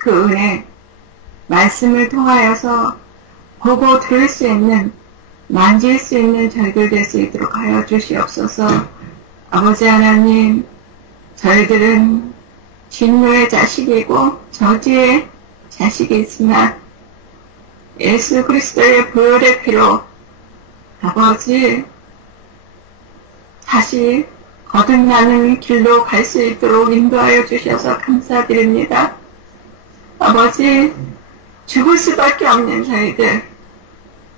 그 은혜, 말씀을 통하여서 보고 들을 수 있는, 만질 수 있는 저희들 될 수 있도록 하여 주시옵소서. 아버지 하나님, 저희들은 진노의 자식이고 저주의 자식이지만 예수 그리스도의 보혈의 피로 아버지 다시 거듭나는 길로 갈 수 있도록 인도하여 주셔서 감사드립니다. 아버지, 죽을 수밖에 없는 저희들,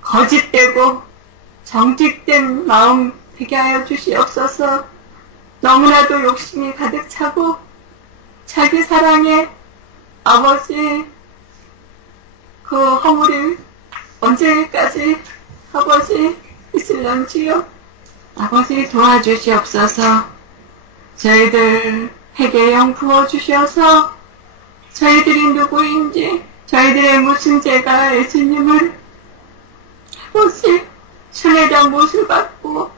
거짓되고 정직된 마음 되게 하여 주시옵소서. 너무나도 욕심이 가득 차고 자기 사랑에 아버지 그 허물이 언제까지 아버지 있을런지요. 아버지 도와주시옵소서. 저희들에게 영 부어주셔서 저희들이 누구인지, 저희들의 무슨 죄가 예수님을 아버지 순회장 못을 받고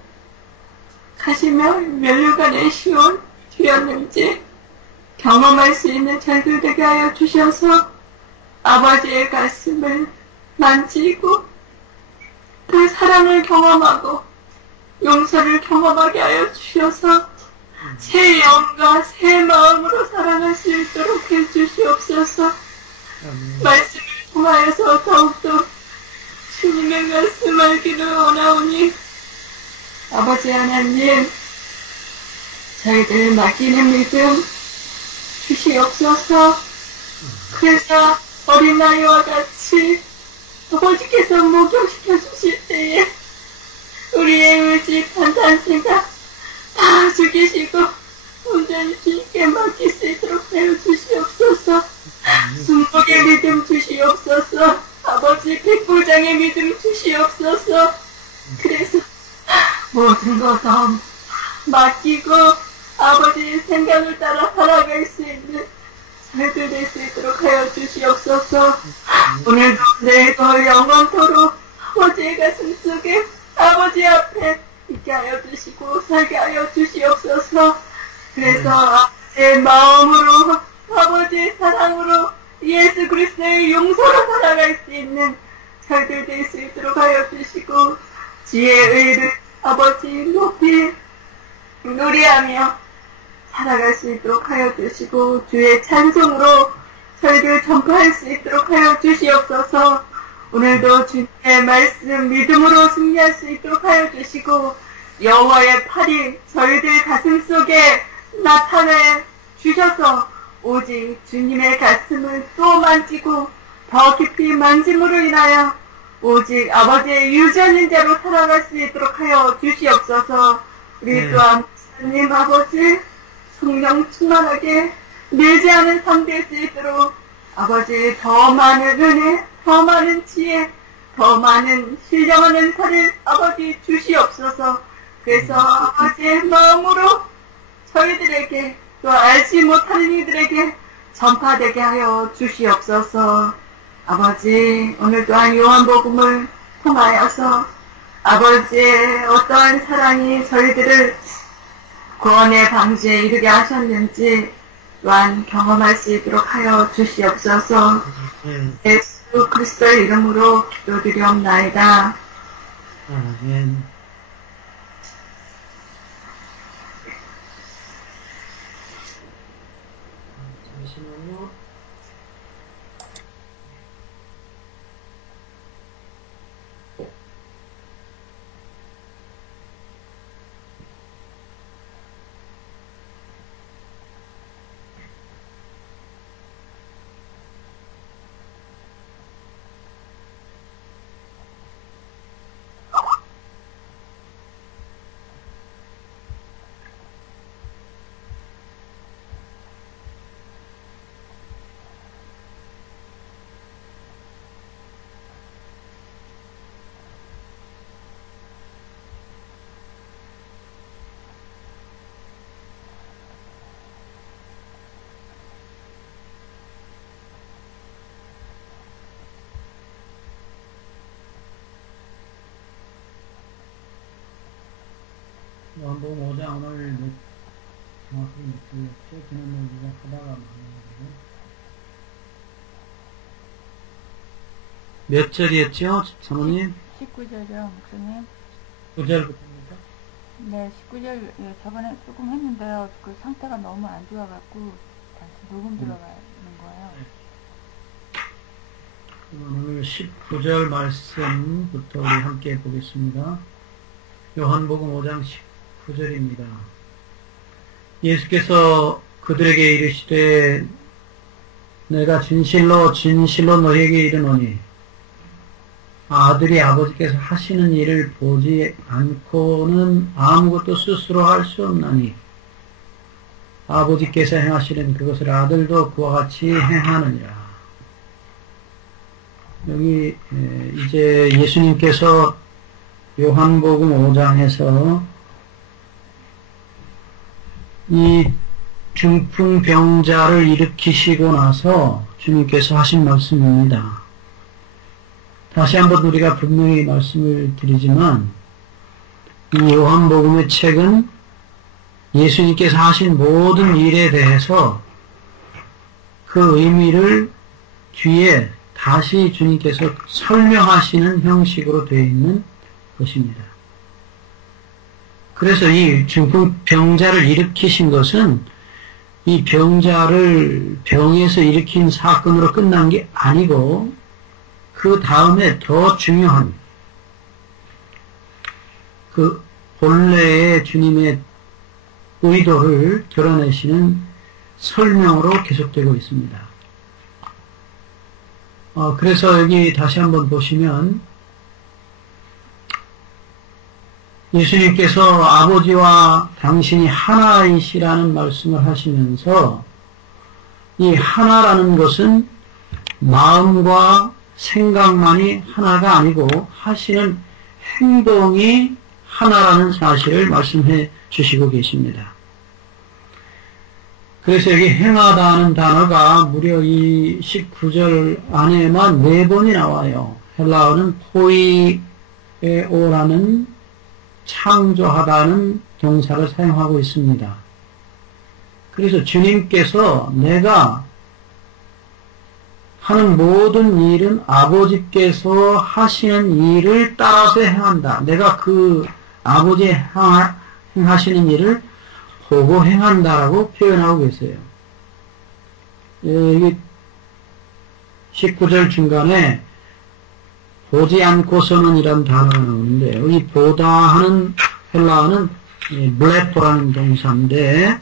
가시며 멸류관의 시온 되었는지 경험할 수 있는 저희들 되게 하여 주셔서 아버지의 가슴을 만지고 그 사랑을 경험하고 용서를 경험하게 하여 주셔서 새 영과 새 마음으로 살아갈 수 있도록 해주시옵소서. 말씀을 통하여서 더욱더 주님의 말씀 알기를 원하오니 아버지 하나님, 저희들 맡기는 믿음 주시옵소서. 그래서 어린아이와 같이 아버지께서 목욕시켜 주실 때에 우리의 의지 판단생각 다 죽이시고 온전히 주님께 맡길 수 있도록 하여 주시옵소서. 순복의 믿음 주시옵소서. 아버지 백부장의 믿음 주시옵소서. 그래서 모든 것 다 맡기고 아버지의 생각을 따라 살아갈 수 있는 저희들 될 수 있도록 하여 주시옵소서. 오늘도 내일도 영원토록 아버지의 가슴 속에 아버지 앞에 있게 하여 주시고 살게 하여 주시옵소서. 그래서 아버지의 마음으로 아버지의 사랑으로 예수 그리스도의 용서로 살아갈 수 있는 저희들 될 수 있도록 하여 주시고 지혜의 의를 아버지 높이 노래하며 살아갈 수 있도록 하여 주시고 주의 찬송으로 저희들 전파할 수 있도록 하여 주시옵소서. 오늘도 주님의 말씀 믿음으로 승리할 수 있도록 하여 주시고 여호와의 팔이 저희들 가슴 속에 나타내 주셔서 오직 주님의 가슴을 또 만지고 더 깊이 만짐으로 인하여 오직 아버지의 유전인 자로 살아갈 수 있도록 하여 주시옵소서. 우리 또한 주님 아버지 성령 충만하게 늘지 않은 삶 될 수 있도록 아버지 더 많은 은혜, 더 많은 지혜, 더 많은 신령한 은사를 아버지 주시옵소서. 그래서 아버지의 마음으로 저희들에게 또 알지 못하는 이들에게 전파되게 하여 주시옵소서. 아버지 오늘 또한 요한복음을 통하여서 아버지의 어떠한 사랑이 저희들을 구원의 방지에 이르게 하셨는지 또한 경험할 수 있도록 하여 주시옵소서. 예수 그리스도의 이름으로 기도드리옵나이다. 아멘. 잠시만요. 요한복음 5장 오늘 정확히 몇 주였죠? 지난번 우리가 하다가 말하는 거죠. 몇 절이었죠, 사모님? 19절이요, 목사님. 9절부터입니다. 네, 19절, 예, 저번에 조금 했는데요. 그 상태가 너무 안 좋아갖고, 다시 녹음 들어가는 거예요. 오늘 19절 말씀부터 우리 함께 보겠습니다. 요한복음 5장 19절입니다. 예수께서 그들에게 이르시되 내가 진실로 진실로 너희에게 이르노니 아들이 아버지께서 하시는 일을 보지 않고는 아무것도 스스로 할 수 없나니 아버지께서 행하시는 그것을 아들도 그와 같이 행하느니라. 여기 이제 예수님께서 요한복음 5장에서 이 중풍병자를 일으키시고 나서 주님께서 하신 말씀입니다. 다시 한번 우리가 분명히 말씀을 드리지만 이 요한복음의 책은 예수님께서 하신 모든 일에 대해서 그 의미를 뒤에 다시 주님께서 설명하시는 형식으로 되어 있는 것입니다. 그래서 이 중풍병자를 일으키신 것은 이 병자를 병에서 일으킨 사건으로 끝난 게 아니고 그 다음에 더 중요한 그 본래의 주님의 의도를 드러내시는 설명으로 계속되고 있습니다. 그래서 여기 다시 한번 보시면 예수님께서 아버지와 당신이 하나이시라는 말씀을 하시면서 이 하나라는 것은 마음과 생각만이 하나가 아니고 하시는 행동이 하나라는 사실을 말씀해 주시고 계십니다. 그래서 여기 행하다는 단어가 무려 이 19절 안에만 4번이 나와요. 헬라어는 포이에오라는 창조하다는 동사를 사용하고 있습니다. 그래서 주님께서 내가 하는 모든 일은 아버지께서 하시는 일을 따라서 행한다. 내가 그 아버지 행하시는 일을 보고 행한다라고 표현하고 계세요. 여기 19절 중간에 보지 않고서는 이란 단어가 나오는데 여기 보다 하는 헬라어는 블레포라는 동사인데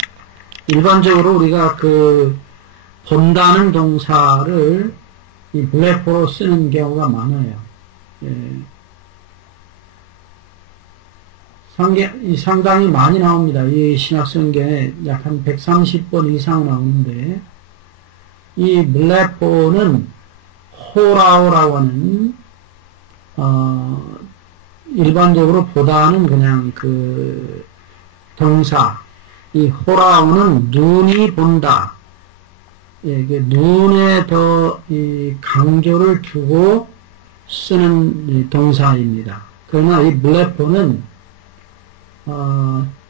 일반적으로 우리가 그 본다는 동사를 이 블레포로 쓰는 경우가 많아요. 상당히 많이 나옵니다. 이 신약성경에 약 한 130번 이상 나오는데 이 블레포는 호라오라고 하는 일반적으로 보다는 그냥 그 동사, 이 호라오는 눈이 본다. 이게 눈에 더 이 강조를 두고 쓰는 이 동사입니다. 그러나 이 블레포는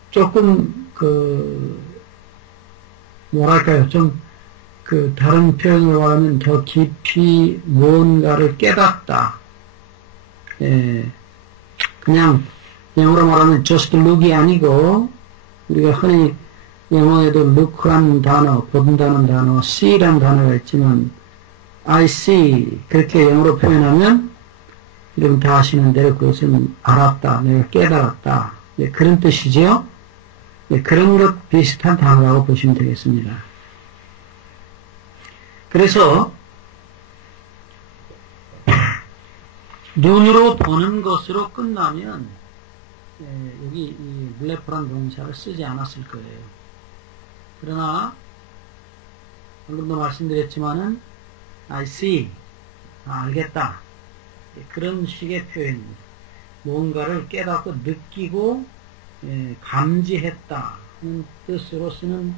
조금 뭐랄까요, 좀 다른 표현으로 말하면 더 깊이 무언가를 깨닫다. 그냥 영어로 말하면 just look이 아니고 우리가 흔히 영어에도 look라는 단어, 본다는 단어, see라는 단어가 있지만 I see 그렇게 영어로 표현하면 여러분 다 아시는 대로 그것은 알았다, 내가 깨달았다 그런 뜻이죠. 그런 것 비슷한 단어라고 보시면 되겠습니다. 그래서 눈으로 보는 것으로 끝나면 여기 이 블레포란 동사를 쓰지 않았을 거예요. 그러나 방금도 말씀드렸지만은 I see, 알겠다 그런 식의 표현입니다. 뭔가를 깨닫고 느끼고 감지했다 하는 뜻으로 쓰는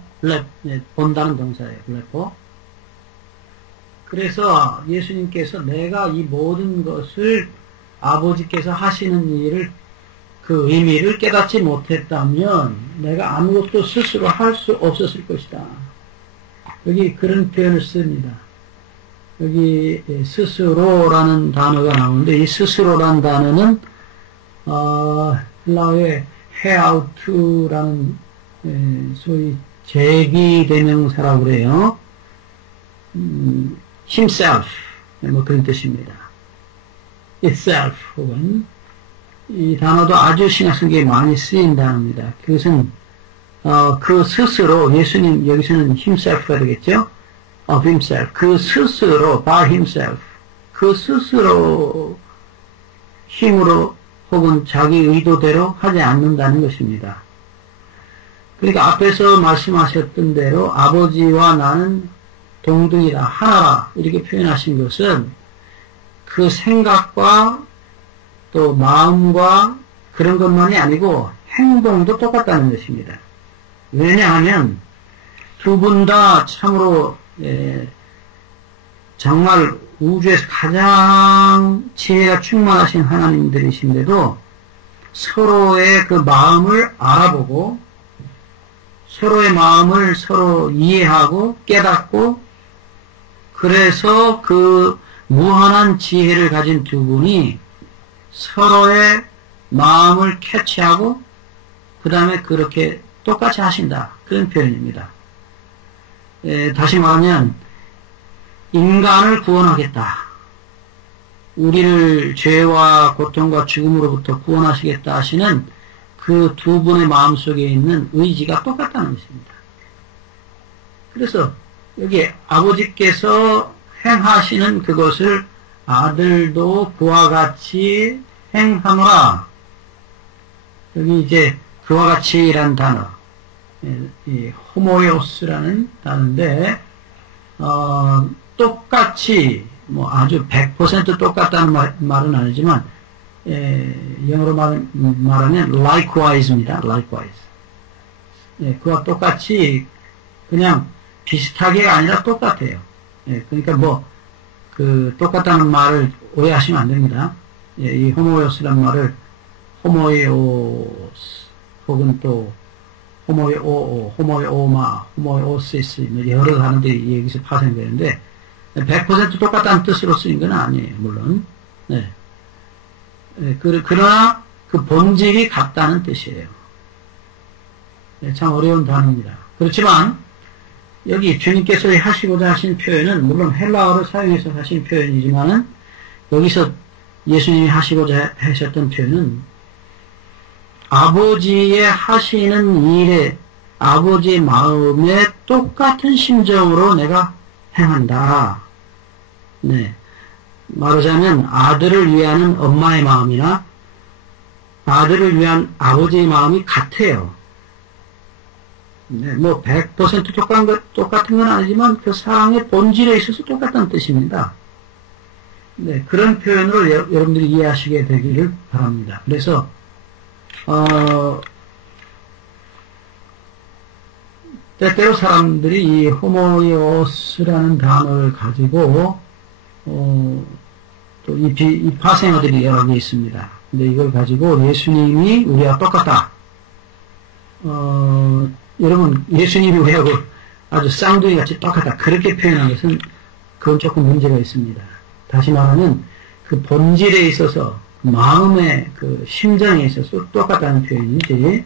본다는 동사예요. 블레포. 그래서 예수님께서 내가 이 모든 것을 아버지께서 하시는 일을 그 의미를 깨닫지 못했다면 내가 아무것도 스스로 할 수 없었을 것이다. 여기 그런 표현을 씁니다. 여기 스스로라는 단어가 나오는데 이 스스로라는 단어는 헬라어의 헤아우트라는 소위 제기대명사라고 그래요. himself 뭐 그런 뜻입니다. itself 혹은 이 단어도 아주 신약성경에 많이 쓰인 단어입니다. 그것은 그 스스로 예수님 여기서는 himself가 되겠죠. of himself 그 스스로 by himself 그 스스로 힘으로 혹은 자기 의도대로 하지 않는다는 것입니다. 그러니까 앞에서 말씀하셨던 대로 아버지와 나는 동등이다, 하나라 이렇게 표현하신 것은 그 생각과 또 마음과 그런 것만이 아니고 행동도 똑같다는 것입니다. 왜냐하면 두 분 다 참으로 정말 우주에서 가장 지혜가 충만하신 하나님들이신데도 서로의 그 마음을 알아보고 서로의 마음을 서로 이해하고 깨닫고 그래서 그 무한한 지혜를 가진 두 분이 서로의 마음을 캐치하고 그 다음에 그렇게 똑같이 하신다. 그런 표현입니다. 다시 말하면 인간을 구원하겠다. 우리를 죄와 고통과 죽음으로부터 구원하시겠다 하시는 그 두 분의 마음속에 있는 의지가 똑같다는 것입니다. 그래서 여기 아버지께서 행하시는 그것을 아들도 그와 같이 행하노라. 여기 이제 그와 같이라는 단어, 이 호모이오스라는 단어인데 똑같이 뭐 아주 100% 똑같다는 말은 아니지만 영어로 말하면 likewise입니다. likewise. 그와 똑같이 그냥 비슷하게가 아니라 똑같아요. 그러니까 뭐 그 똑같다는 말을 오해하시면 안 됩니다. 이 호모이오스라는 말을 호모이오스 혹은 또 호모이오마, 호모이오시스 여러 단어들이 여기서 파생되는데 100% 똑같다는 뜻으로 쓰인 건 아니에요. 물론. 네. 그러나 그 본질이 같다는 뜻이에요. 참 어려운 단어입니다. 그렇지만 여기 주님께서 하시고자 하신 표현은 물론 헬라어를 사용해서 하신 표현이지만은 여기서 예수님이 하시고자 하셨던 표현은 아버지의 하시는 일에 아버지의 마음에 똑같은 심정으로 내가 행한다. 네. 말하자면 아들을 위하는 엄마의 마음이나 아들을 위한 아버지의 마음이 같아요. 네, 뭐 100% 똑같은 건 아니지만 그 사랑의 본질에 있어서 똑같다는 뜻입니다. 네, 그런 표현으로 여러분들이 이해하시게 되기를 바랍니다. 그래서 때때로 사람들이 이 호모이오스라는 단어를 가지고 또 이 파생어들이 여러 개 있습니다. 근데 이걸 가지고 예수님이 우리와 똑같다. 여러분 예수님이 우리하고 아주 쌍둥이 같이 똑같다. 그렇게 표현한 것은 그건 조금 문제가 있습니다. 다시 말하면 그 본질에 있어서 마음의 그 심정에 있어서 똑같다는 표현이지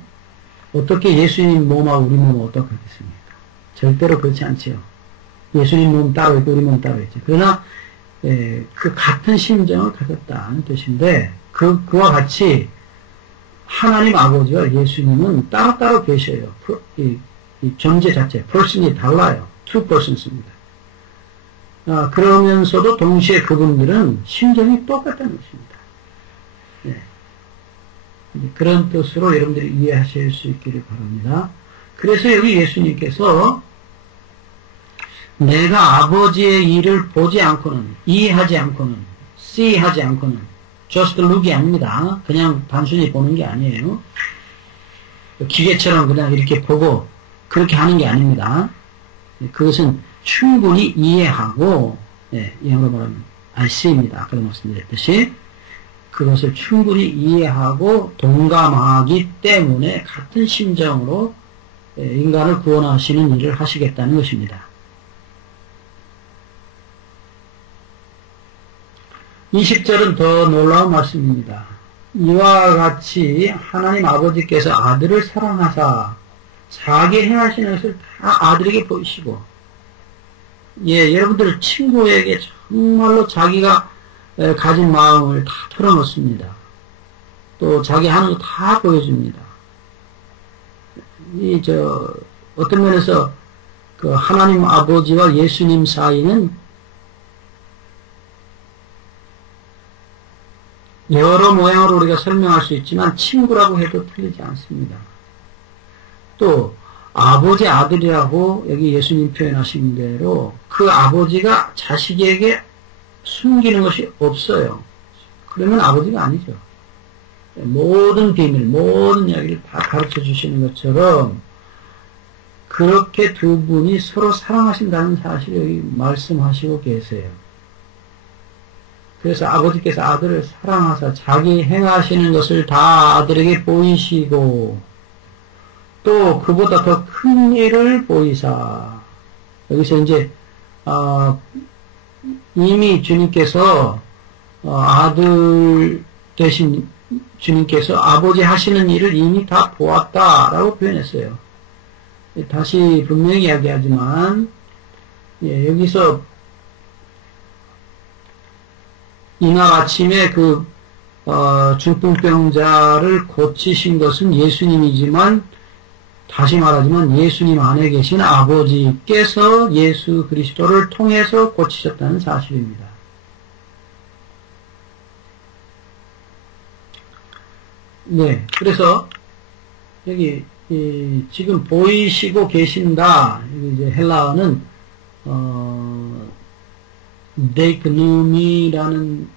어떻게 예수님 몸하고 우리 몸은 어떻겠습니까? 절대로 그렇지 않지요. 예수님 몸 따로 있고 우리 몸 따로 있죠. 그러나 그 같은 심정을 가졌다는 뜻인데 그와 같이 하나님 아버지와 예수님은 따로따로 계셔요. 이 존재 자체, person이 달라요. two persons입니다. 그러면서도 동시에 그분들은 심정이 똑같다는 것입니다. 네. 그런 뜻으로 여러분들이 이해하실 수 있기를 바랍니다. 그래서 여기 예수님께서 내가 아버지의 일을 보지 않고는, 이해하지 않고는, see하지 않고는, just look이 아닙니다. 그냥 단순히 보는 게 아니에요. 기계처럼 그냥 이렇게 보고 그렇게 하는 게 아닙니다. 그것은 충분히 이해하고, 영어로 말하면 I see입니다. 아까도 말씀드렸듯이 그것을 충분히 이해하고 동감하기 때문에 같은 심정으로 인간을 구원하시는 일을 하시겠다는 것입니다. 20절은 더 놀라운 말씀입니다. 이와 같이 하나님 아버지께서 아들을 사랑하사 자기 행하시는 것을 다 아들에게 보이시고, 예, 여러분들 친구에게 정말로 자기가 가진 마음을 다 털어놓습니다. 또 자기 하는 거 다 보여줍니다. 어떤 면에서 그 하나님 아버지와 예수님 사이는 여러 모양으로 우리가 설명할 수 있지만 친구라고 해도 틀리지 않습니다. 또 아버지 아들이라고 여기 예수님 표현하신 대로 그 아버지가 자식에게 숨기는 것이 없어요. 그러면 아버지가 아니죠. 모든 비밀, 모든 이야기를 다 가르쳐 주시는 것처럼 그렇게 두 분이 서로 사랑하신다는 사실을 여기 말씀하시고 계세요. 그래서 아버지께서 아들을 사랑하사 자기 행하시는 것을 다 아들에게 보이시고 또 그보다 더 큰 일을 보이사. 여기서 이제 이미 주님께서 아들 대신 주님께서 아버지 하시는 일을 이미 다 보았다라고 표현했어요. 다시 분명히 이야기하지만 여기서 이날 아침에 그 중풍병자를 고치신 것은 예수님이지만 다시 말하지만 예수님 안에 계신 아버지께서 예수 그리스도를 통해서 고치셨다는 사실입니다. 네, 그래서 여기 지금 보이시고 계신다. 이제 헬라어는 데이크누미라는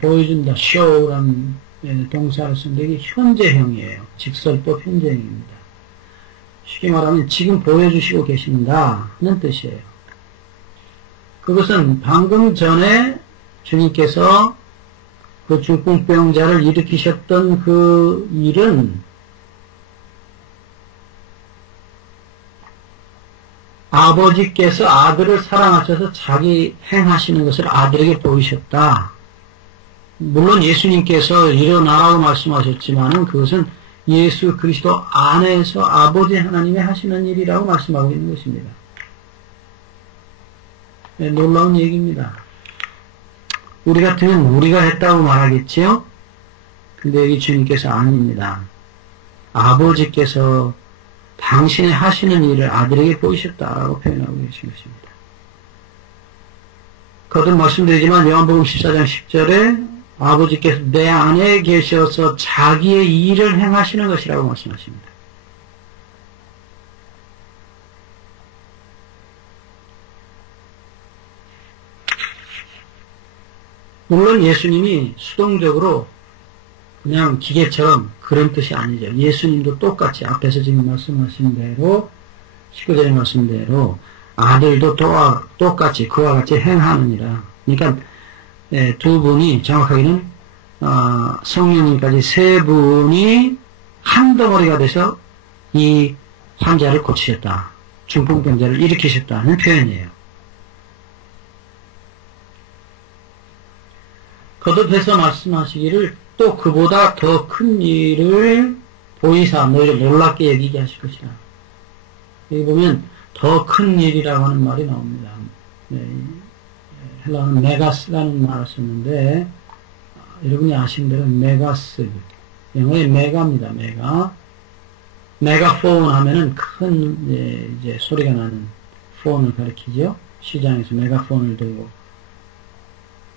보여준다, show라는 동사를 쓴데 이게 현재형이에요. 직설법 현재형입니다. 쉽게 말하면 지금 보여주시고 계신다는 뜻이에요. 그것은 방금 전에 주님께서 그 중풍병자를 일으키셨던 그 일은 아버지께서 아들을 사랑하셔서 자기 행하시는 것을 아들에게 보이셨다. 물론 예수님께서 일어나라고 말씀하셨지만은 그것은 예수 그리스도 안에서 아버지 하나님이 하시는 일이라고 말씀하고 있는 것입니다. 네, 놀라운 얘기입니다. 우리 같으면 우리가 했다고 말하겠지요? 근데 여기 주님께서 아닙니다. 아버지께서 당신이 하시는 일을 아들에게 보이셨다라고 표현하고 계신 것입니다. 거듭 말씀드리지만 요한복음 14장 10절에 아버지께서 내 안에 계셔서 자기의 일을 행하시는 것이라고 말씀하십니다. 물론 예수님이 수동적으로 그냥 기계처럼 그런 뜻이 아니죠. 예수님도 똑같이 앞에서 지금 말씀하신 대로 19절에 말씀한 대로 아들도 똑같이 그와 같이 행하느니라. 그러니까 두 분이 정확하게는 성령님까지 세 분이 한 덩어리가 돼서 이 환자를 고치셨다. 중풍병자를 일으키셨다는 표현이에요. 거듭해서 말씀하시기를 또 그보다 더 큰 일을 보이사 너희를 놀랍게 여기게 하실 것이라. 여기 보면 더 큰 일이라고 하는 말이 나옵니다. 헬라어는 메가스라는 말을 썼는데 여러분이 아시는 대로 메가스, 영어의 메가입니다. 메가. 메가폰 하면은 큰 이제 소리가 나는 폰을 가리키죠. 시장에서 메가폰을 들고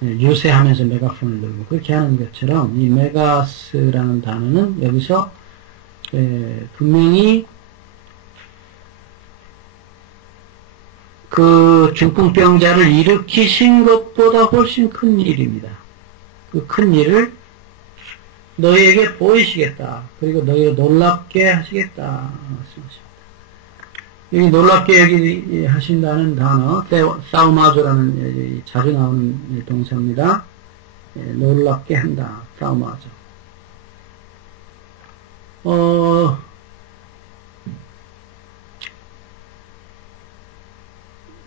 유세하면서 메가폰을 들고 그렇게 하는 것처럼 이 메가스라는 단어는 여기서 분명히 그 중풍병자를 일으키신 것보다 훨씬 큰 일입니다. 그 큰 일을 너희에게 보이시겠다. 그리고 너희를 놀랍게 하시겠다. 말씀하십니다. 여기 놀랍게 여기 하신다는 단어, 사우마조라는 자주 나오는 동사입니다. 놀랍게 한다. 사우마조.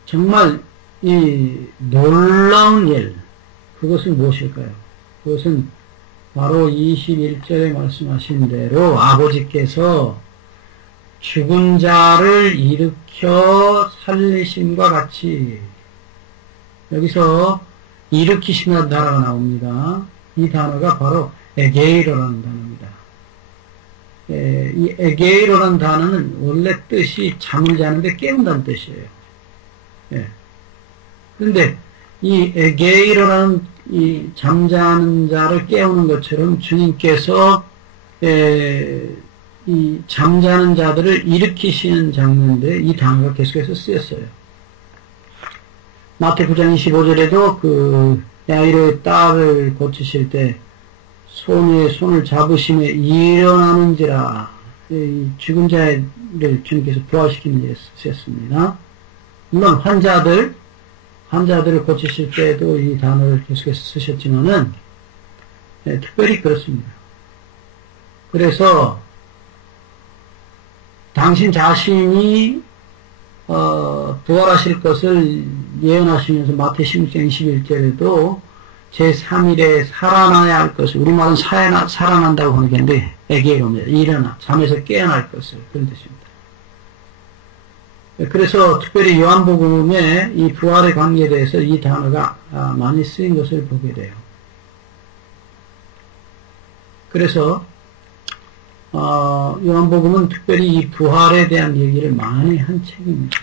정말 이 놀라운 일, 그 그것은 무엇일까요? 그것은 바로 21절에 말씀하신 대로 아버지께서 죽은 자를 일으켜 살리심과 같이, 여기서 일으키시는 단어가 나옵니다. 이 단어가 바로 에게이로라는 단어입니다. 이 에게이로라는 단어는 원래 뜻이 잠을 자는데 깨운다는 뜻이에요. 그런데 이 에게이로라는 이 잠자는 자를 깨우는 것처럼 주님께서 이 잠자는 자들을 일으키시는 장면인데 이 단어가 계속해서 쓰였어요. 마태 9장 25절에도 그 야이로의 딸을 고치실 때 손에 손을 잡으시며 일어나는지라, 이 죽은 자를 주님께서 부활시키는 일에 쓰였습니다. 물론 환자들을 고치실 때도 이 단어를 계속해서 쓰셨지만은 특별히 그렇습니다. 그래서 당신 자신이 부활하실 것을 예언하시면서 마태 16장 21절에도 제3일에 살아나야 할 것을, 우리말은 살아난다고 하는 게 있는데 에게이로입니다. 일어나 잠에서 깨어날 것을, 그런 뜻입니다. 그래서 특별히 요한복음에 이 부활의 관계에 대해서 이 단어가 많이 쓰인 것을 보게 돼요. 그래서 요한복음은 특별히 이 부활에 대한 얘기를 많이 한 책입니다.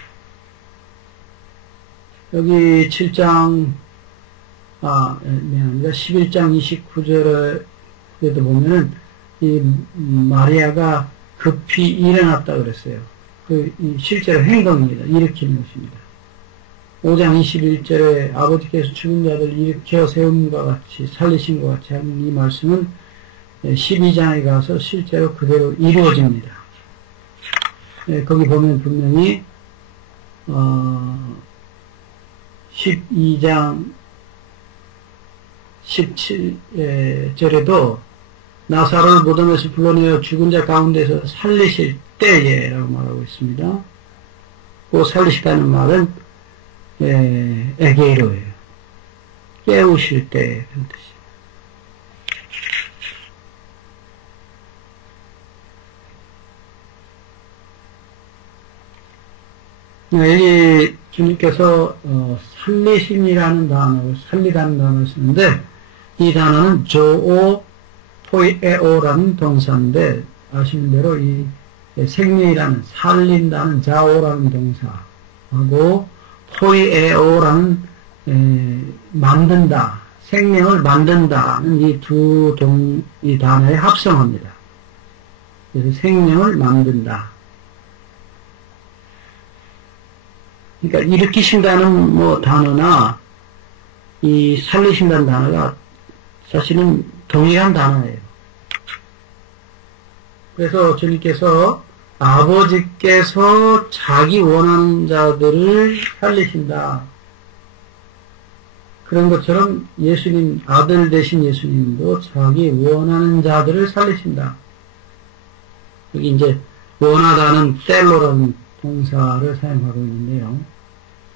여기 7장, 미안합니다. 11장 29절에도 보면은 이 마리아가 급히 일어났다 그랬어요. 실제로 행동입니다. 일으키는 것입니다. 5장 21절에 아버지께서 죽은 자들 일으켜 세움과 같이 살리신 것 같이 하는 이 말씀은 12장에 가서 실제로 그대로 이루어집니다. 거기 보면 분명히 12장 17절에도 나사로를 무덤에서 불러내어 죽은 자 가운데서 살리실 때에라고 말하고 있습니다. 그 살리시다는 말은 에게이로예요. 깨우실 때 그런 뜻이에요. 여기 주님께서 살리심이라는 단어를, 살리라는 단어를 쓰는데 이 단어는 조오 포이에오라는 동사인데 아시는 대로 이 생명이라는, 살린다는 자오라는 동사하고 포이에오라는 만든다, 생명을 만든다는 이 이 단어의 합성어입니다. 그래서 생명을 만든다. 그러니까 일으키신다는 뭐 단어나 이 살리신다는 단어가 사실은 동일한 단어예요. 그래서 주님께서 아버지께서 자기 원하는 자들을 살리신다. 그런 것처럼 예수님, 아들 되신 예수님도 자기 원하는 자들을 살리신다. 여기 이제 원하다는 텔로라는 동사를 사용하고 있는데요.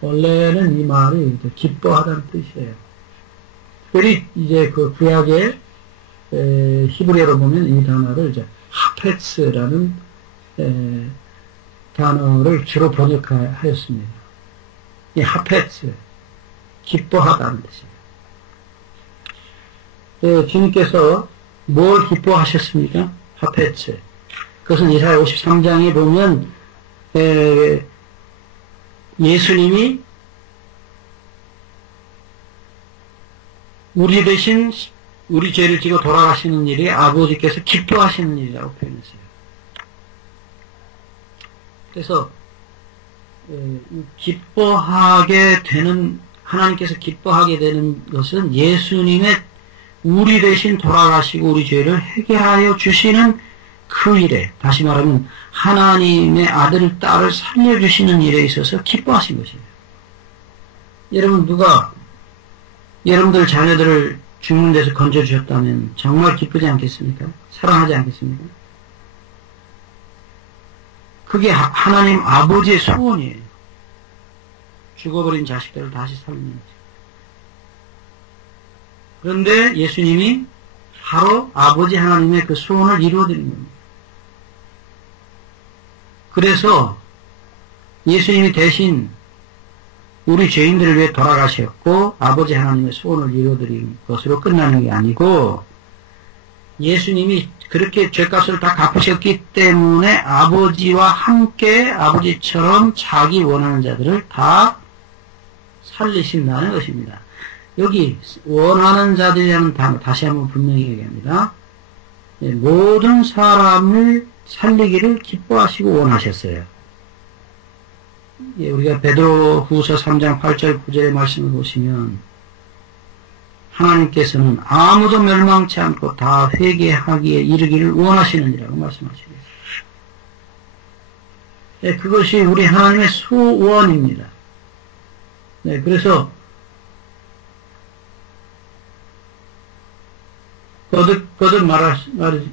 원래는 이 말이 기뻐하다는 뜻이에요. 특별히 이제 그 구약의 히브리어로 보면 이 단어를 이제 하페츠라는 단어를 주로 번역하였습니다. 이 하페츠, 기뻐하다는 뜻이에요. 주님께서 뭘 기뻐하셨습니까? 하페츠. 그것은 이사야 53장에 보면 예수님이 우리 대신 우리 죄를 지고 돌아가시는 일이 아버지께서 기뻐하시는 일이라고 표현했어요. 그래서 기뻐하게 되는, 하나님께서 기뻐하게 되는 것은 예수님의 우리 대신 돌아가시고 우리 죄를 해결하여 주시는 그 일에, 다시 말하면 하나님의 아들, 딸을 살려주시는 일에 있어서 기뻐하신 것이에요. 여러분, 누가 여러분들 자녀들을 죽는 데서 건져주셨다면 정말 기쁘지 않겠습니까? 사랑하지 않겠습니까? 그게 하나님 아버지의 소원이에요. 죽어버린 자식들을 다시 살리는 거죠. 그런데 예수님이 바로 아버지 하나님의 그 소원을 이루어드린 겁니다. 그래서 예수님이 대신 우리 죄인들을 위해 돌아가셨고 아버지 하나님의 소원을 이루어드린 것으로 끝나는 게 아니고 예수님이 그렇게 죄값을 다 갚으셨기 때문에 아버지와 함께 아버지처럼 자기 원하는 자들을 다 살리신다는 것입니다. 여기 원하는 자들이라는 단어 다시 한번 분명히 얘기합니다. 모든 사람을 살리기를 기뻐하시고 원하셨어요. 우리가 베드로후서 3장 8절 9절의 말씀을 보시면 하나님께서는 아무도 멸망치 않고 다 회개하기에 이르기를 원하시느니라고 말씀하시고 있어요. 그것이 우리 하나님의 소원입니다. 그래서 거듭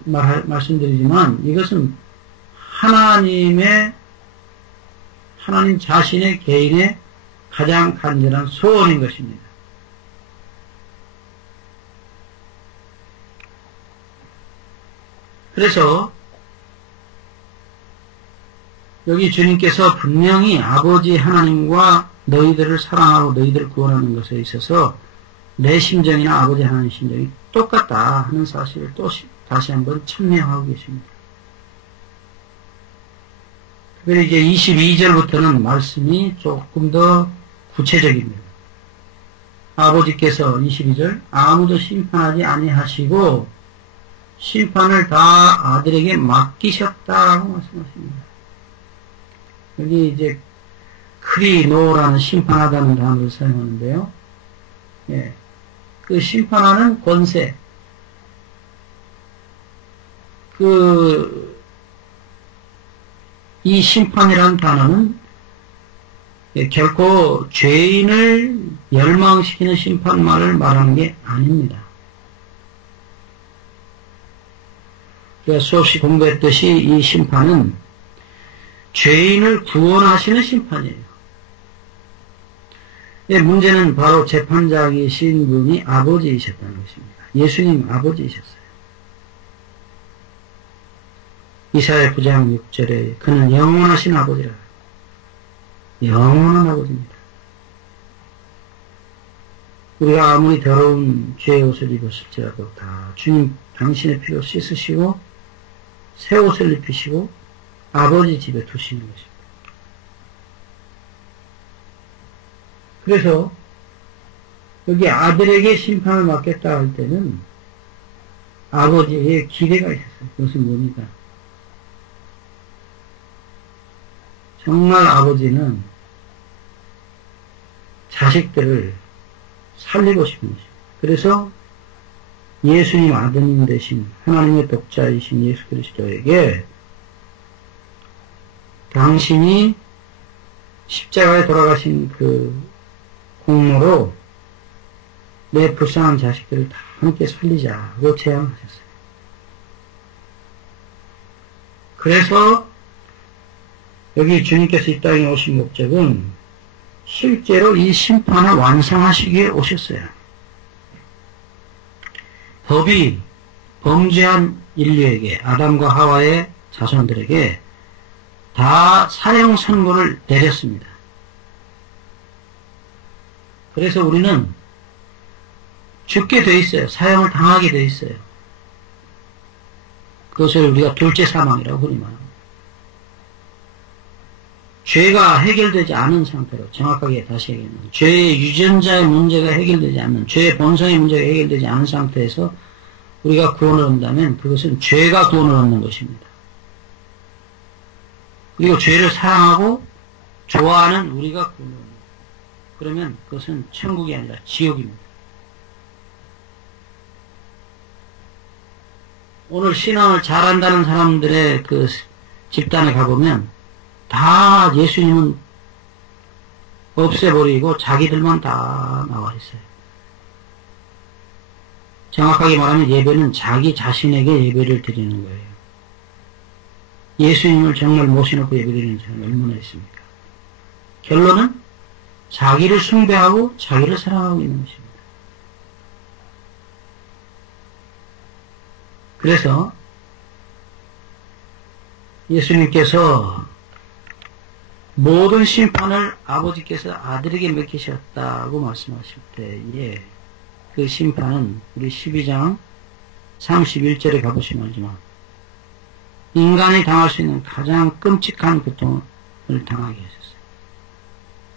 말씀드리지만 이것은 하나님 자신의 개인의 가장 간절한 소원인 것입니다. 그래서 여기 주님께서 분명히 아버지 하나님과 너희들을 사랑하고 너희들을 구원하는 것에 있어서 내 심정이나 아버지 하나님 심정이 똑같다 하는 사실을 또 다시 한번 천명하고 계십니다. 특별히 이제 22절부터는 말씀이 조금 더 구체적입니다. 아버지께서 22절 아무도 심판하지 아니하시고 심판을 다 아들에게 맡기셨다라고 말씀하십니다. 여기 이제 크리노라는 심판하다는 단어를 사용하는데요. 그 심판하는 권세, 이 심판이라는 단어는 결코 죄인을 멸망시키는 심판만을 말하는 게 아닙니다. 우리가 수없이 공부했듯이 이 심판은 죄인을 구원하시는 심판이에요. 문제는 바로 재판장이신 분이 아버지이셨다는 것입니다. 예수님 아버지이셨어요. 이사야 9장 6절에 그는 영원하신 아버지라. 영원한 아버지입니다. 우리가 아무리 더러운 죄의 옷을 입었을지라도 다 주님 당신의 피로 씻으시고 새 옷을 입히시고 아버지 집에 두시는 것입니다. 그래서 여기 아들에게 심판을 맡겠다 할 때는 아버지의 기대가 있었어요. 그것은 뭡니까? 정말 아버지는 자식들을 살리고 싶은 것입니다. 그래서 예수님 아드님 되신 하나님의 독자이신 예수 그리스도에게 당신이 십자가에 돌아가신 그 공로로 내 불쌍한 자식들을 다 함께 살리자고 제안하셨어요. 그래서 여기 주님께서 이 땅에 오신 목적은 실제로 이 심판을 완성하시기 위해 오셨어요. 법이 범죄한 인류에게, 아담과 하와의 자손들에게 다 사형 선고를 내렸습니다. 그래서 우리는 죽게 돼 있어요. 사형을 당하게 돼 있어요. 그것을 우리가 둘째 사망이라고 흔히 말합니다. 죄가 해결되지 않은 상태로, 정확하게 다시 얘기하면 죄의 유전자의 문제가 해결되지 않는, 죄의 본성의 문제가 해결되지 않은 상태에서 우리가 구원을 얻는다면 그것은 죄가 구원을 얻는 것입니다. 그리고 죄를 사랑하고 좋아하는 우리가 구원을 얻는 것입니다. 그러면 그것은 천국이 아니라 지옥입니다. 오늘 신앙을 잘한다는 사람들의 그 집단에 가보면 다 예수님은 없애버리고 자기들만 다 나와 있어요. 정확하게 말하면 예배는 자기 자신에게 예배를 드리는 거예요. 예수님을 정말 모셔놓고 예배드리는 사람이 얼마나 있습니까? 결론은 자기를 숭배하고 자기를 사랑하고 있는 것입니다. 그래서 예수님께서 모든 심판을 아버지께서 아들에게 맡기셨다고 말씀하실 때에 그 심판은 우리 12장 31절에 가보시면 알지만 인간이 당할 수 있는 가장 끔찍한 고통을 당하게 하셨어요.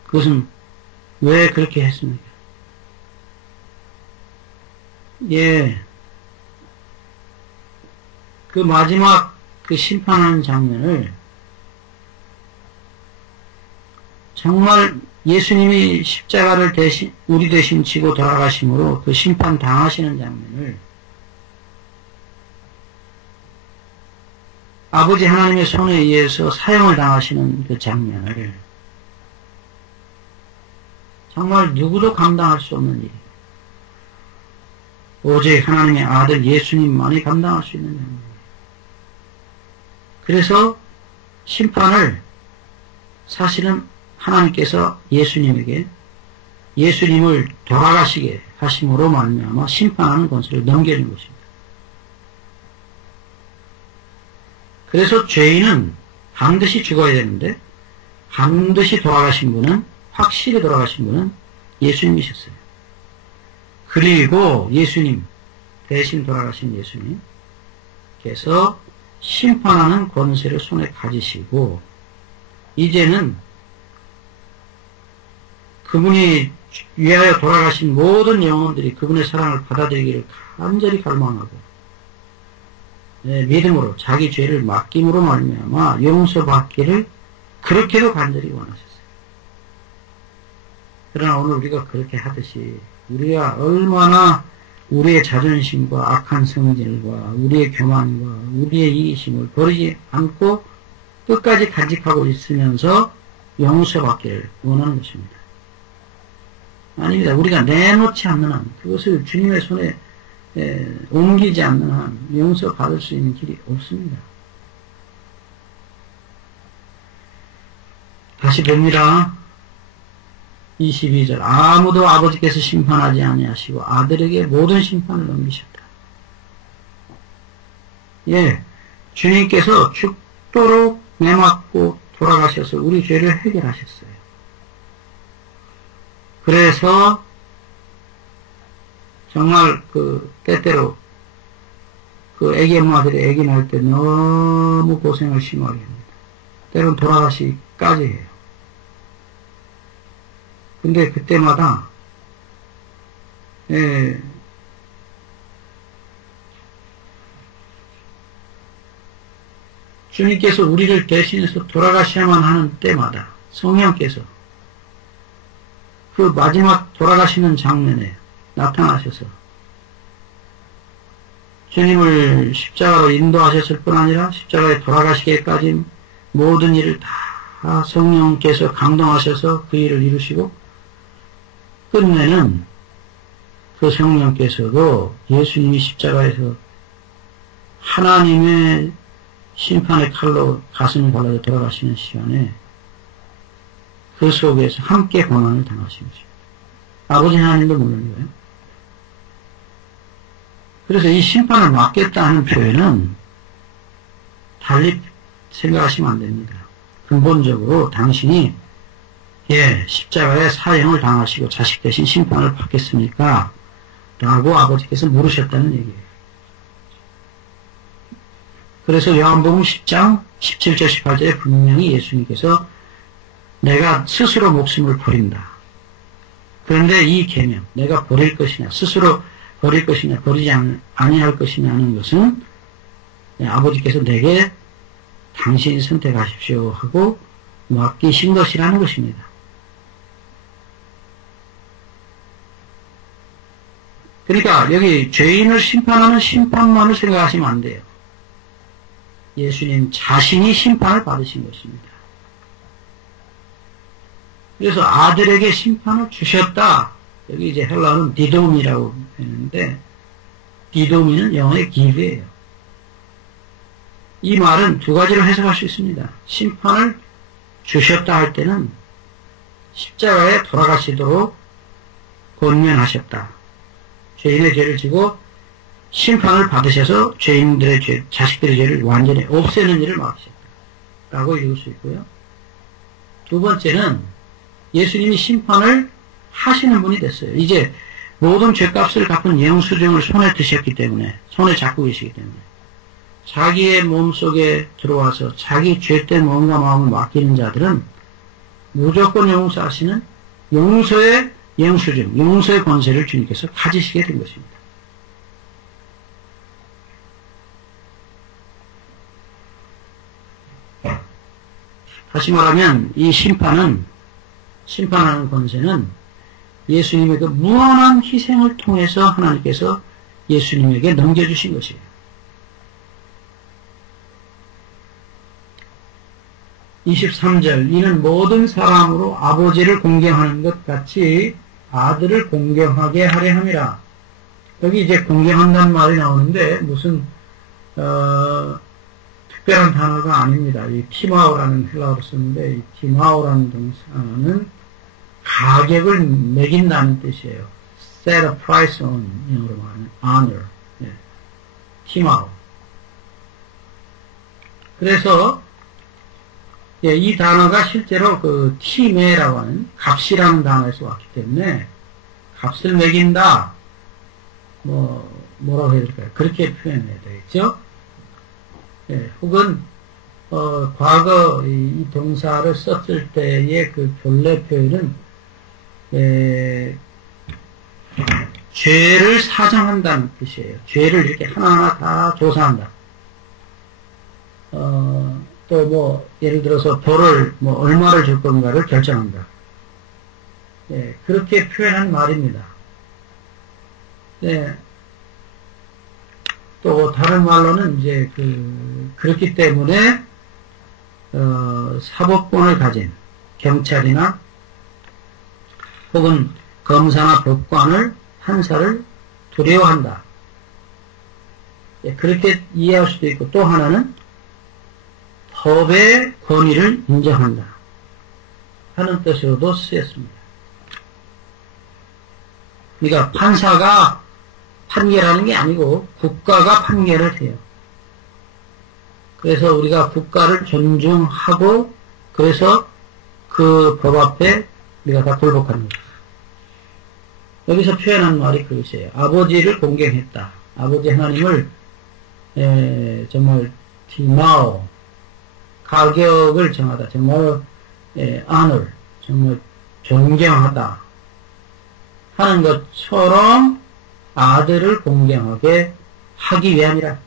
그것은 왜 그렇게 했습니까? 예, 그 마지막 그 심판하는 장면을 정말 예수님이 십자가를 대신, 우리 대신 지고 돌아가심으로 그 심판 당하시는 장면을 아버지 하나님의 손에 의해서 사형을 당하시는 그 장면을 정말 누구도 감당할 수 없는 일이에요. 오직 하나님의 아들 예수님만이 감당할 수 있는 장면이에요. 그래서 심판을 사실은 하나님께서 예수님에게 예수님을 돌아가시게 하심으로 말미암아 심판하는 권세를 넘겨준 것입니다. 그래서 죄인은 반드시 죽어야 되는데 반드시 돌아가신 분은 확실히 돌아가신 분은 예수님이셨어요. 그리고 예수님 대신 돌아가신 예수님께서 심판하는 권세를 손에 가지시고 이제는 그분이 위하여 돌아가신 모든 영혼들이 그분의 사랑을 받아들이기를 간절히 갈망하고 믿음으로 자기 죄를 맡김으로 말미암아 용서받기를 그렇게도 간절히 원하셨어요. 그러나 오늘 우리가 그렇게 하듯이 우리가 얼마나 우리의 자존심과 악한 성질과 우리의 교만과 우리의 이기심을 버리지 않고 끝까지 간직하고 있으면서 용서받기를 원하는 것입니다. 아닙니다. 우리가 내놓지 않는 한, 그것을 주님의 손에 옮기지 않는 한 용서받을 수 있는 길이 없습니다. 다시 봅니다. 22절 아무도 아버지께서 심판하지 아니하시고 아들에게 모든 심판을 넘기셨다. 예, 주님께서 죽도록 매맞고 돌아가셔서 우리 죄를 해결하셨어요. 그래서 정말 때때로 애기 엄마들이 애기 낳을 때 너무 고생을 심하게 합니다. 때로는 돌아가시기까지 해요. 근데 그때마다 주님께서 우리를 대신해서 돌아가셔야만 하는 때마다 성령께서 그 마지막 돌아가시는 장면에 나타나셔서 주님을 십자가로 인도하셨을 뿐 아니라 십자가에 돌아가시기까지 모든 일을 다 성령께서 강동하셔서 그 일을 이루시고 끝내는 그 성령께서도 예수님이 십자가에서 하나님의 심판의 칼로 가슴을 발라서 돌아가시는 시간에 그 속에서 함께 고난을 당하신 것입니다. 아버지 하나님도 물론이고요. 그래서 이 심판을 막겠다는 표현은 달리 생각하시면 안 됩니다. 근본적으로 당신이 십자가에 사형을 당하시고 자식 대신 심판을 받겠습니까? 라고 아버지께서 물으셨다는 얘기예요. 그래서 요한복음 10장 17절 18절에 분명히 예수님께서 내가 스스로 목숨을 버린다. 그런데 이 계명, 내가 버릴 것이냐, 스스로 버릴 것이냐, 버리지 아니할 것이냐 하는 것은 아버지께서 내게 당신이 선택하십시오 하고 맡기신 것이라는 것입니다. 그러니까 여기 죄인을 심판하는 심판만을 생각하시면 안 돼요. 예수님 자신이 심판을 받으신 것입니다. 그래서 아들에게 심판을 주셨다. 여기 이제 헬라어는 디도미라고 했는데 디도미는 영어의 give예요. 이 말은 두 가지로 해석할 수 있습니다. 심판을 주셨다 할 때는 십자가에 돌아가시도록 권면하셨다. 죄인의 죄를 지고 심판을 받으셔서 죄인들의 죄, 자식들의 죄를 완전히 없애는 일을 막으셨다라고 읽을 수 있고요. 두 번째는 예수님이 심판을 하시는 분이 됐어요. 이제 모든 죄값을 갚은 영수증을 손에 드셨기 때문에, 손에 잡고 계시기 때문에 자기의 몸속에 들어와서 자기 죄된 몸과 마음을 맡기는 자들은 무조건 용서하시는 용서의 영수증, 용서의 권세를 주님께서 가지시게 된 것입니다. 다시 말하면 이 심판하는 권세는 예수님의 그 무한한 희생을 통해서 하나님께서 예수님에게 넘겨주신 것이에요. (23절) 이는 모든 사람으로 아버지를 공경하는 것 같이 아들을 공경하게 하려 함이라. 여기 이제 공경한다는 말이 나오는데 무슨 특별한 단어가 아닙니다. 이 티마오라는 헬라어로 쓰는데 이 티마오라는 동사는 가격을 매긴다는 뜻이에요. set a price on, 영어로 말하면 honor. 네. 티마오. 그래서 이 단어가 실제로 그 티메라고 하는 값이라는 단어에서 왔기 때문에 값을 매긴다. 뭐라고 해야 될까요? 그렇게 표현해야 되겠죠? 예, 혹은 과거 이 동사를 썼을 때의 그 본래 표현은 죄를 사정한다는 뜻이에요. 죄를 이렇게 하나하나 다 조사한다. 또 예를 들어서 벌을 얼마를 줄 건가를 결정한다. 예, 그렇게 표현한 말입니다. 네. 또 다른 말로는 이제 그렇기 때문에 사법권을 가진 경찰이나 혹은 검사나 법관을 판사를 두려워한다. 예, 그렇게 이해할 수도 있고 또 하나는 법의 권위를 인정한다 하는 뜻으로도 쓰였습니다. 그러니까 판사가 판결하는 게 아니고 국가가 판결을 해요. 그래서 우리가 국가를 존중하고 그래서 그 법 앞에 우리가 다 굴복하는 거죠. 여기서 표현한 말이 그것이에요. 아버지를 공경했다. 아버지 하나님을 정말 티마오 가격을 정하다. 정말 honor 정말 존경하다 하는 것처럼 아들을 공경하게 하기 위함이라.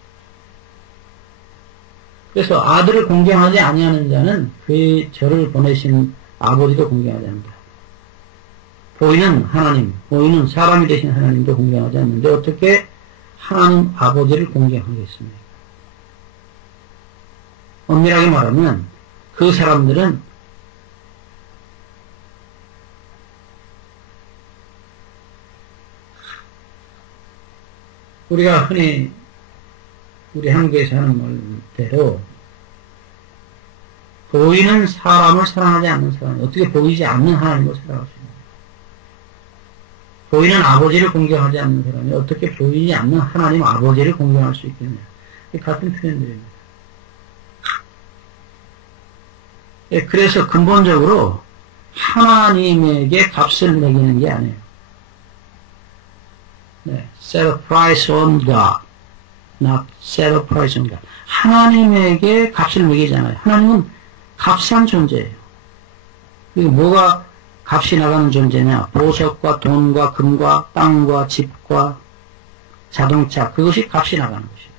그래서 아들을 공경하지 아니하는 자는 그 저를 보내신 아버지도 공경하지 않는다. 보이는 하나님, 보이는 사람이 되신 하나님도 공경하지 않는데 어떻게 하나님 아버지를 공경하겠습니까? 엄밀하게 말하면 그 사람들은 우리가 흔히 우리 한국에서 하는 말대로 보이는 사람을 사랑하지 않는 사람, 어떻게 보이지 않는 하나님을 사랑할 수 있느냐. 보이는 아버지를 공경하지 않는 사람이 어떻게 보이지 않는 하나님 아버지를 공경할 수 있겠냐. 같은 표현들입니다. 그래서 근본적으로 하나님에게 값을 매기는 게 아니에요. 네, set a price on God, not set a price on God. 하나님에게 값을 매기잖아요. 하나님은 값싼 존재예요. 그리고 뭐가 값이 나가는 존재냐? 보석과 돈과 금과 땅과 집과 자동차, 그것이 값이 나가는 것이에요.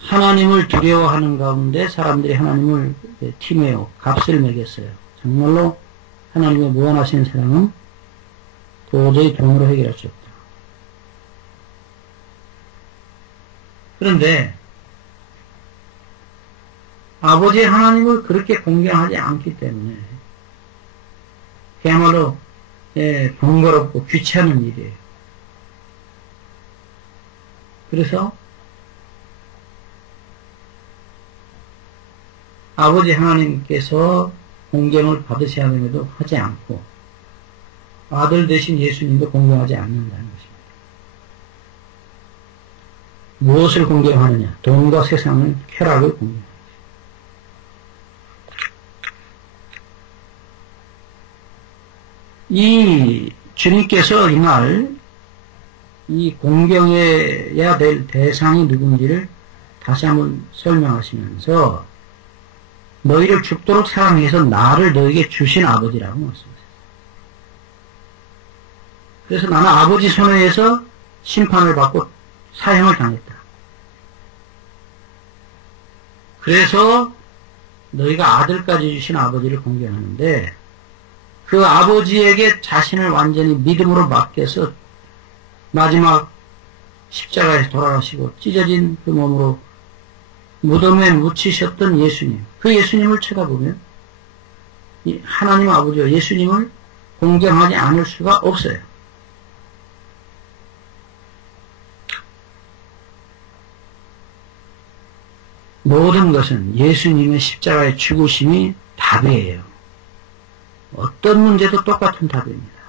하나님을 두려워하는 가운데 사람들이 하나님을 티메오, 값을 매겼어요. 정말로 하나님의 무한하신 사랑은 도저히 돈으로 해결할 수 없다. 그런데 아버지 하나님을 그렇게 공경하지 않기 때문에 그야말로 번거롭고 귀찮은 일이에요. 그래서 아버지 하나님께서 공경을 받으셔야 함에도 하지 않고 아들 대신 예수님도 공경하지 않는다는 것입니다. 무엇을 공경하느냐? 돈과 세상을, 쾌락을 공경합니다. 이 주님께서 이날 이 공경해야 될 대상이 누군지를 다시 한번 설명하시면서 너희를 죽도록 사랑해서 나를 너에게 주신 아버지라고 말씀하셨어요. 그래서 나는 아버지 손에 의해서 심판을 받고 사형을 당했다. 그래서 너희가 아들까지 주신 아버지를 공경하는데 그 아버지에게 자신을 완전히 믿음으로 맡겨서 마지막 십자가에서 돌아가시고 찢어진 그 몸으로 무덤에 묻히셨던 예수님, 그 예수님을 쳐다보면 이 하나님 아버지와 예수님을 공경하지 않을 수가 없어요. 모든 것은 예수님의 십자가의 죽으심이 답이에요. 어떤 문제도 똑같은 답입니다.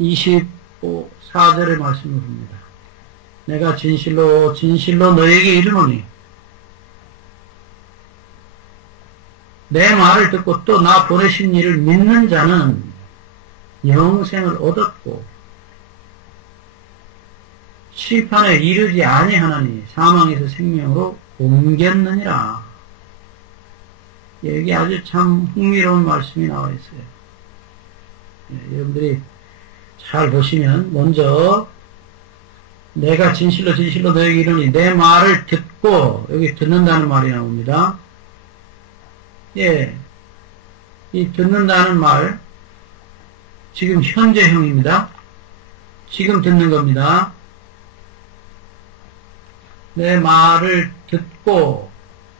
24절의 말씀을 봅니다. 내가 진실로 진실로 너에게 이르노니 내 말을 듣고 또 나 보내신 이를 믿는 자는 영생을 얻었고 심판에 이르지 아니하나니 사망에서 생명으로 옮겼느니라. 여기 아주 참 흥미로운 말씀이 나와 있어요. 여러분들이 잘 보시면 먼저 내가 진실로 진실로 너에게 이르니 내 말을 듣고 여기 듣는다는 말이 나옵니다. 예, 이 듣는다는 말 지금 현재형입니다. 지금 듣는 겁니다. 내 말을 듣고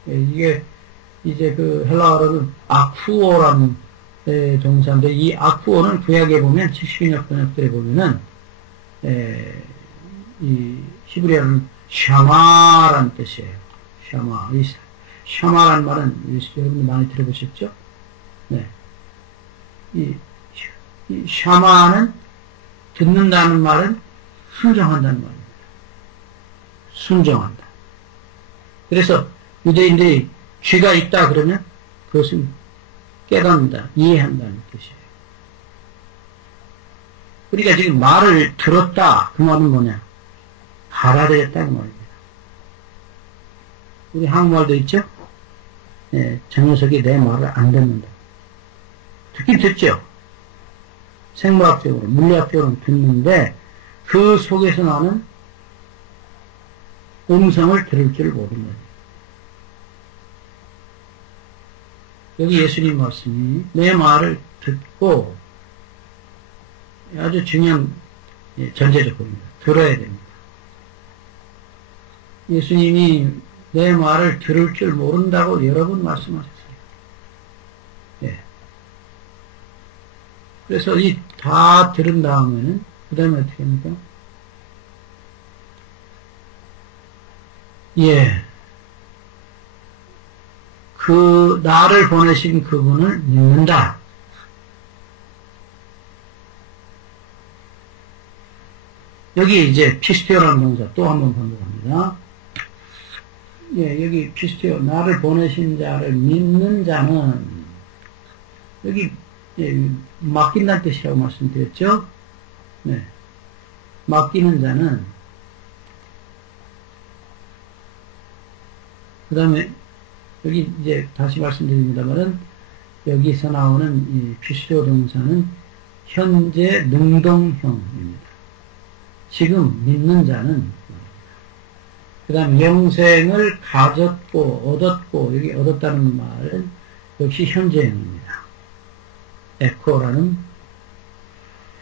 이게 이제 그 헬라어로는 아쿠오라는 동사인데 이 아쿠오는 구약에 보면 70년 번역들에 보면은 이 히브리어는 샤마라는 뜻이에요. 샤마. 이 샤마라는 말은 여러분 많이 들어보셨죠? 네. 이 샤마는 듣는다는 말은 순종한다는 말입니다. 순종한다. 그래서 유대인들이 죄가 있다 그러면 그것은 깨닫는다, 이해한다는 뜻이에요. 그러니까 지금 말을 들었다 그 말은 뭐냐? 알아들었다는 말입니다. 우리 한국말도 있죠? 네, 저 녀석이 내 말을 안 듣는다. 듣긴 듣죠? 생물학적으로, 물리학적으로 듣는데 그 속에서 나는 음성을 들을 줄 모르는 거예요. 여기 예수님 말씀이 내 말을 듣고 아주 중요한 전제조건입니다. 들어야 됩니다. 예수님이 내 말을 들을 줄 모른다고 여러 번 말씀하셨어요. 예. 그래서 이 다 들은 다음에는 그 다음에 어떻게 합니까? 예. 그 나를 보내신 그분을 믿는다. 여기 이제 피스티오라는 동사 또 한번 번역합니다. 예, 여기 피스티오 나를 보내신 자를 믿는 자는 여기 예, 맡긴다는 뜻이라고 말씀드렸죠. 네, 맡기는 자는 그 다음에 여기 이제 다시 말씀드립니다만은 여기서 나오는 이 피스티오 동사는 현재 능동형입니다. 지금 믿는 자는 그 다음 영생을 가졌고 얻었고 여기 얻었다는 말은 역시 현재형입니다. 에코라는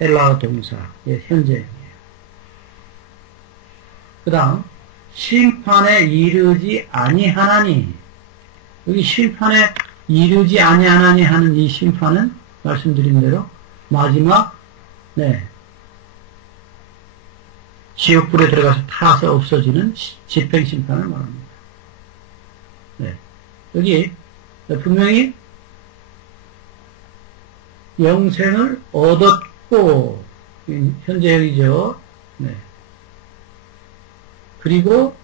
헬라어 동사의 현재형이에요. 그 다음 심판에 이르지 아니하나니 여기 심판에 이르지 아니하나니 하는 이 심판은 말씀드린 대로 마지막 지옥불에 들어가서 타서 없어지는 집행심판을 말합니다. 네. 여기 분명히 영생을 얻었고, 현재형이죠. 네. 그리고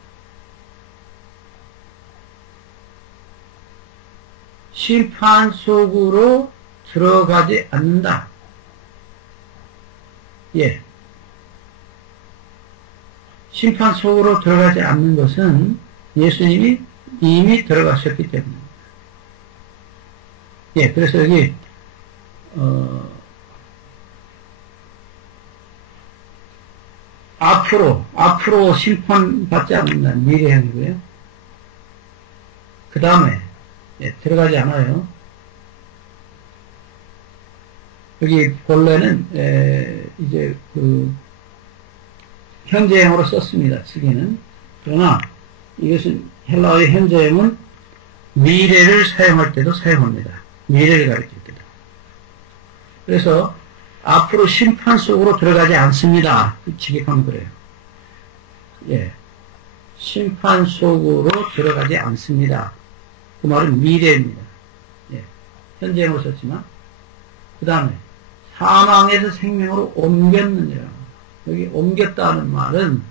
심판 속으로 들어가지 않는다. 예. 심판 속으로 들어가지 않는 것은 예수님이 이미 들어가셨기 때문입니다. 예, 그래서 여기, 앞으로 심판받지 않는다. 미래형이고요. 그 다음에, 예, 들어가지 않아요. 여기 본래는, 이제 현재형으로 썼습니다. 쓰기는. 그러나, 이것은 헬라어의 현재형은 미래를 사용할 때도 사용합니다. 미래를 가리킬 때도. 그래서, 앞으로 심판 속으로 들어가지 않습니다. 직역하면 그래요. 예. 심판 속으로 들어가지 않습니다. 그 말은 미래입니다. 예. 현재형으로 썼지만. 그 다음에, 사망에서 생명으로 옮겼느니라. 여기 옮겼다는 말은,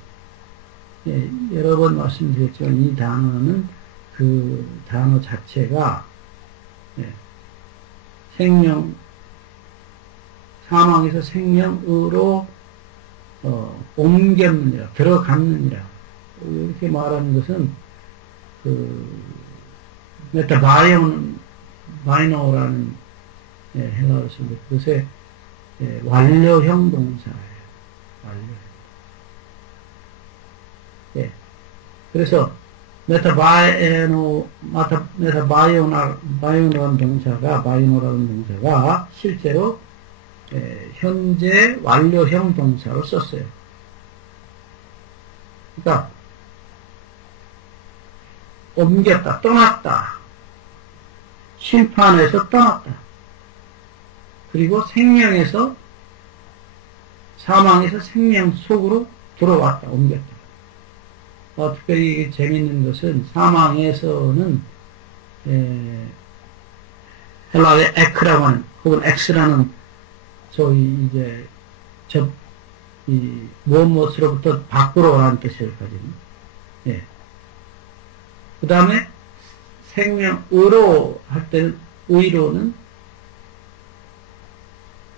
예, 여러 번 말씀드렸지만 이 단어는 그 단어 자체가, 예, 사망에서 생명으로 옮겼느니라, 들어갔느니라. 이렇게 말하는 것은 메타바이노라는, 예, 헬라어로 쓰는데 그것의, 예, 완료형 동사예요. 완료. 예. 그래서 바이오노라는 동사가 실제로, 예, 현재 완료형 동사로 썼어요. 그러니까 옮겼다, 떠났다, 심판에서 떠났다, 그리고 사망에서 생명 속으로 들어왔다, 옮겼다. 특별히 재미있는 것은 사망에서는, 헬라어의 에크라고 하는, 혹은 엑스라는, 소위 이제 무엇으로부터 밖으로 라는 뜻을 가지는, 예. 그 다음에 생명으로 할 때는, 의로는,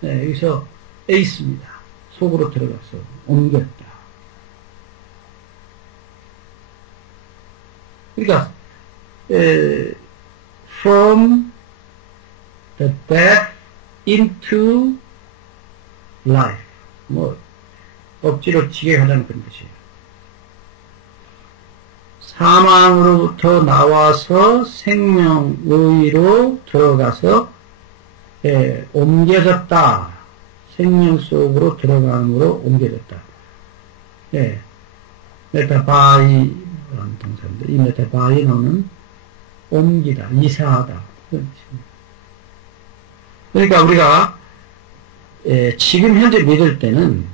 네, 여기서 에이스입니다. 속으로 들어가서 옮겼다. 그러니까, from the death into life. 억지로 직역하자는 그런 것이에요. 사망으로부터 나와서 생명의로 들어가서, 옮겨졌다. 생명 속으로 들어감으로 옮겨졌다. 예. 메타바이라는 동사인데, 이 메타바이노는 옮기다, 이사하다. 그런 뜻입니다. 그러니까 우리가, 지금 현재 믿을 때는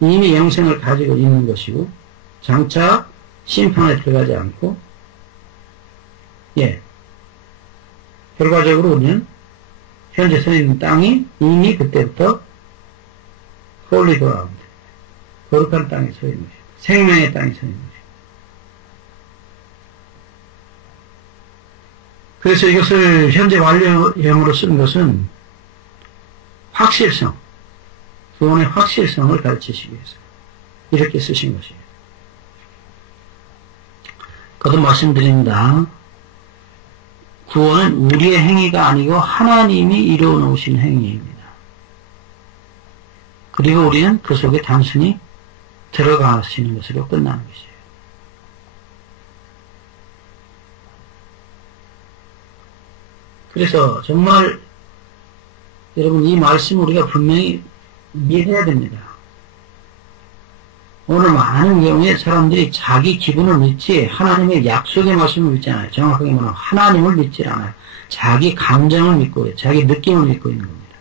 이미 영생을 가지고 있는 것이고, 장차 심판에 들어가지 않고, 예. 결과적으로 우리는 현재 서 있는 땅이 이미 그때부터 홀리 그라운드, 거룩한 땅에 서 있는 것이고, 생명의 땅에 서 있는 것이고. 그래서 이것을 현재 완료형으로 쓴 것은 확실성, 구원의 확실성을 가르치시기 위해서 이렇게 쓰신 것이에요. 거듭 말씀드립니다. 구원은 우리의 행위가 아니고 하나님이 이루어 놓으신 행위입니다. 그리고 우리는 그 속에 단순히 들어가시는 것으로 끝나는 것이에요. 그래서 정말 여러분 이 말씀 우리가 분명히 이해해야 됩니다. 오늘 많은 경우에 사람들이 자기 기분을 믿지 하나님의 약속의 말씀을 믿지 않아요. 정확하게 말하면 하나님을 믿지 않아요. 자기 감정을 믿고 자기 느낌을 믿고 있는 겁니다.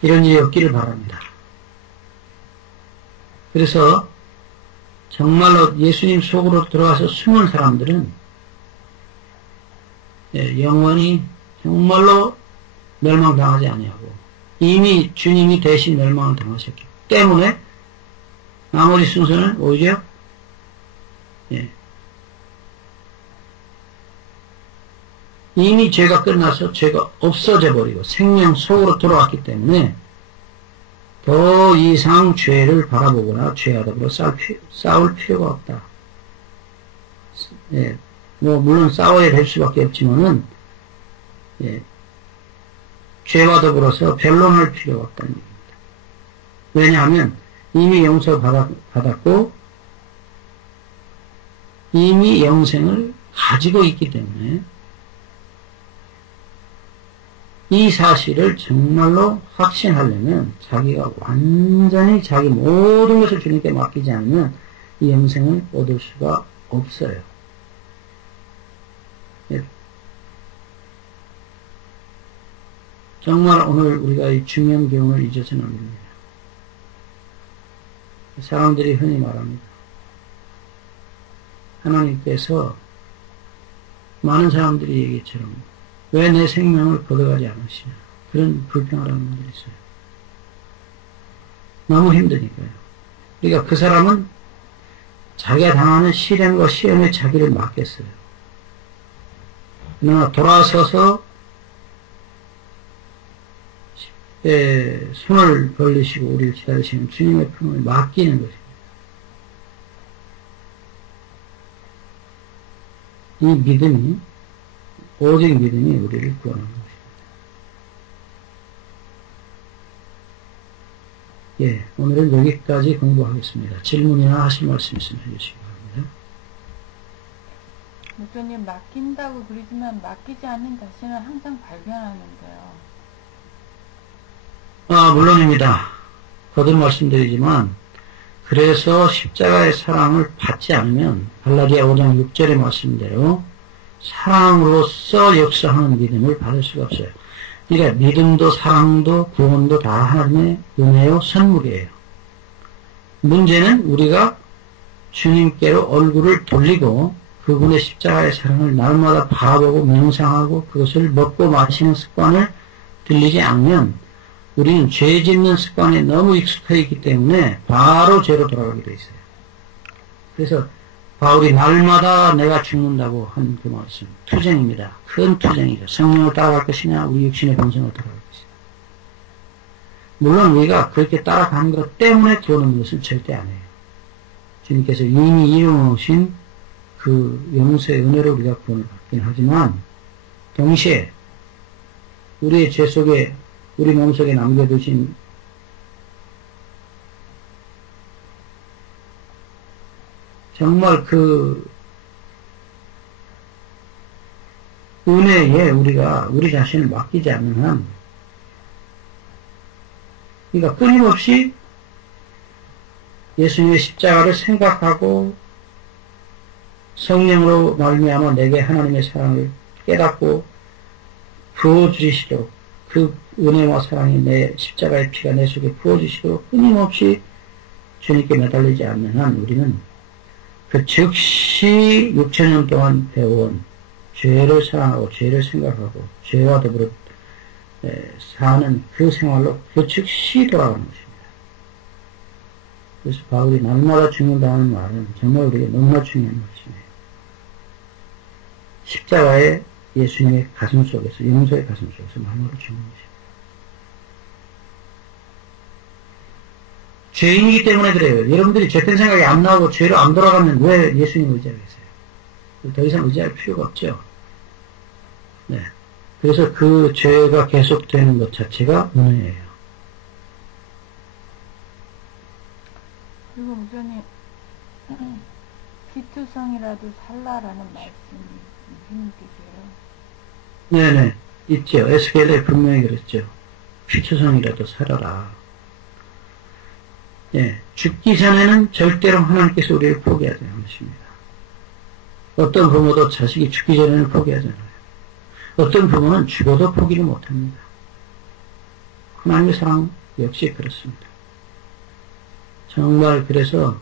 이런 일이 없기를 바랍니다. 그래서 정말로 예수님 속으로 들어가서 숨은 사람들은 영원히 정말로 멸망당하지 아니하고 이미 주님이 대신 멸망을 당하셨기 때문에 나머지 순서는 오히려 예. 이미 죄가 끝나서 죄가 없어져 버리고 생명 속으로 들어왔기 때문에 더 이상 죄를 바라보거나 죄와 더불어 싸울 필요가 없다. 예. 뭐 물론 싸워야 될 수밖에 없지만은 예. 죄와 더불어서 변론할 필요가 없다는 얘기입니다. 왜냐하면 이미 용서 받았고 이미 영생을 가지고 있기 때문에 이 사실을 정말로 확신하려면 자기가 완전히 자기 모든 것을 주님께 맡기지 않으면 이 영생을 얻을 수가 없어요. 예. 정말 오늘 우리가 이 중요한 교훈을 잊어서는 안 됩니다. 사람들이 흔히 말합니다. 하나님께서 많은 사람들이 얘기처럼 왜 내 생명을 걷어가지 않으시냐. 그런 불평하는 분들이 있어요. 너무 힘드니까요. 그러니까 그 사람은 자기가 당하는 시련과 시험에 자기를 맡겼어요. 그러나 돌아서서 손을 벌리시고 우리를 기다리시는 주님의 품을 맡기는 것입니다. 이 믿음이 오직 믿음이 우리를 구원하는 것입니다. 예, 오늘은 여기까지 공부하겠습니다. 질문이나 하실 말씀 있으면 해주시기 바랍니다. 목사님, 맡긴다고 그러지만 맡기지 않는 자신을 항상 발견하는데요. 물론입니다. 거듭 말씀드리지만 그래서 십자가의 사랑을 받지 않으면 갈라디아 5장 6절의 말씀대로 사랑으로서 역사하는 믿음을 받을 수가 없어요. 그러니까 믿음도 사랑도 구원도 다 하나님의 은혜요 선물이에요. 문제는 우리가 주님께로 얼굴을 돌리고 그분의 십자가의 사랑을 날마다 바라보고 명상하고 그것을 먹고 마시는 습관을 들리지 않으면 우리는 죄 짓는 습관에 너무 익숙해 있기 때문에 바로 죄로 돌아가게 돼 있어요. 그래서 바울이 날마다 내가 죽는다고 한 그 말씀, 투쟁입니다. 큰 투쟁이죠. 성령을 따라갈 것이냐, 우리 육신의 본성을 따라갈 것이냐. 물론 우리가 그렇게 따라가는 것 때문에 구원하는 것은 절대 안 해요. 주님께서 이미 이루어놓으신 그 용서의 은혜로 우리가 구원을 받긴 하지만 동시에 우리의 죄 속에 우리 몸속에 남겨두신 정말 그 은혜에 우리가 우리 자신을 맡기지 않는 한, 그러니까 끊임없이 예수님의 십자가를 생각하고 성령으로 말미암아 내게 하나님의 사랑을 깨닫고 부어주시도록 그 은혜와 사랑이 내 십자가의 피가 내 속에 부어주시도록 끊임없이 주님께 매달리지 않는 한 우리는 그 즉시 6천년 동안 배워온 죄를 사랑하고 죄를 생각하고 죄와 더불어 사는 그 생활로 그 즉시 돌아가는 것입니다. 그래서 바울이 날마다 죽는다는 말은 정말 우리에게 너무나 중요한 것이네요. 십자가의 예수님의 가슴 속에서, 용서의 가슴 속에서 날마다 죽는 것입니다. 죄인이기 때문에 그래요. 여러분들이 죄된 생각이 안 나오고 죄로 안 돌아가면 왜 예수님 의지하겠어요? 더 이상 의지할 필요가 없죠. 네. 그래서 그 죄가 계속되는 것 자체가 은혜예요. 그리고 목사님, 피투성이라도 살라라는 말씀이 예수님께서요. 네네. 있죠. 에스겔에 분명히 그랬죠. 피투성이라도 살아라. 예. 죽기 전에는 절대로 하나님께서 우리를 포기하지 않으십니다. 어떤 부모도 자식이 죽기 전에는 포기하잖아요. 어떤 부모는 죽어도 포기를 못합니다. 하나님의 사랑 역시 그렇습니다. 정말 그래서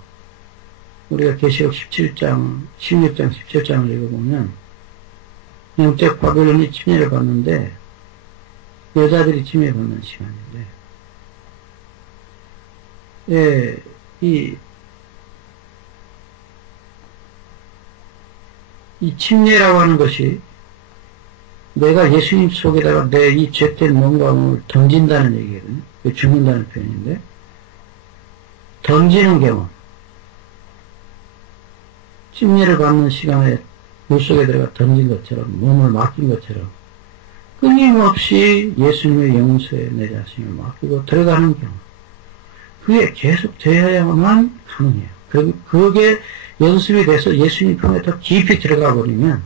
우리가 계시록 17장, 16장, 17장을 읽어보면 영적 바벨론이 침례를 받는데 여자들이 침해받는 시간인데, 예, 이 침례라고 하는 것이 내가 예수님 속에다가 내 이 죄된 몸과 몸을 던진다는 얘기거든요. 죽는다는 표현인데, 던지는 경우, 침례를 받는 시간에 물 속에 들어가 던진 것처럼, 몸을 맡긴 것처럼, 끊임없이 예수님의 용서에 내 자신을 맡기고 들어가는 경우, 그게 계속 되어야만 가능해요. 그게 연습이 돼서 예수님 품에 더 깊이 들어가 버리면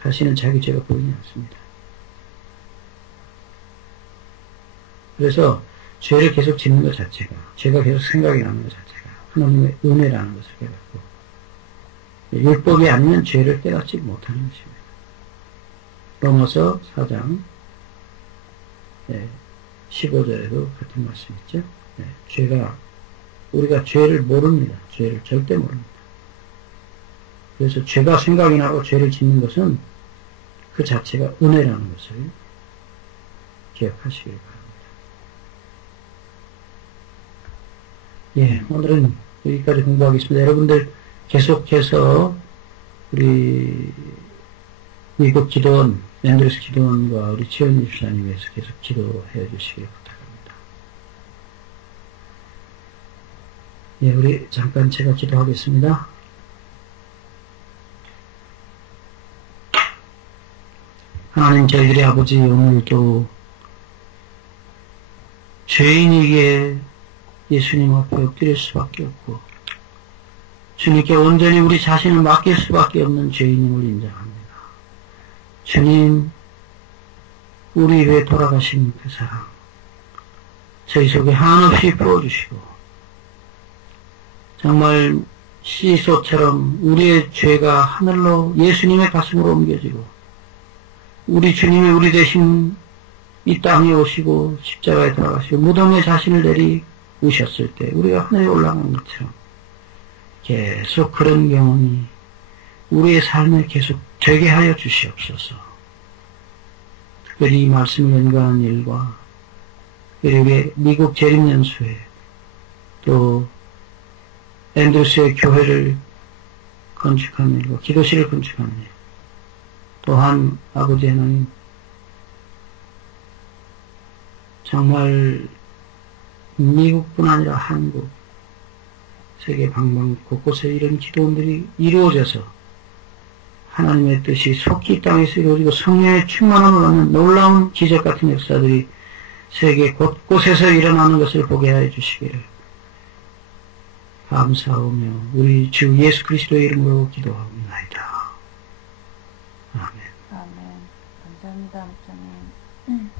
다시는 자기 죄가 보이지 않습니다. 그래서 죄를 계속 짓는 것 자체가, 죄가 계속 생각이 나는 것 자체가 하나님의 은혜라는 것을 깨닫고, 율법이 아니면 죄를 깨닫지 못하는 것입니다. 로마서 4장 15절에도 같은 말씀 있죠. 우리가 죄를 모릅니다. 죄를 절대 모릅니다. 그래서 죄가 생각이 나고 죄를 짓는 것은 그 자체가 은혜라는 것을 기억하시길 바랍니다. 오늘은 여기까지 공부하겠습니다. 여러분들 계속해서 우리 미국 기도원, 앤드루스 기도원과 우리 최은희 집사님 위해서 계속 기도해 주시길 부탁합니다. 우리 잠깐 제가 기도하겠습니다. 하나님, 저희들의 아버지, 오늘도 죄인에게 예수님 앞에 엎드릴 수밖에 없고, 주님께 온전히 우리 자신을 맡길 수밖에 없는 죄인임을 인정합니다. 주님, 우리 위해 돌아가신 그 사랑, 저희 속에 한없이 부어주시고, 정말 시소처럼 우리의 죄가 하늘로 예수님의 가슴으로 옮겨지고, 우리 주님이 우리 대신 이 땅에 오시고 십자가에 돌아가시고 무덤에 자신을 내리우셨을 때 우리가 하늘에 올라가는 것처럼 계속 그런 경험이 우리의 삶에 계속 되게 하여 주시옵소서. 특별히 이 말씀을 연구하는 일과 그리고 미국 재림연수회 또 앤드루스의 교회를 건축하는 일과 기도실을 건축하는 일, 또한 아버지 하나님, 정말 미국뿐 아니라 한국, 세계 방방 곳곳에 이런 기도원들이 이루어져서 하나님의 뜻이 속히 땅에서 이루어지고 성령의 충만함을 얻는 놀라운 기적 같은 역사들이 세계 곳곳에서 일어나는 것을 보게 하여 주시기를 감사하며 우리 주 예수 그리스도의 이름으로 기도하옵나이다. 아멘. 아멘. 감사합니다, 목사님.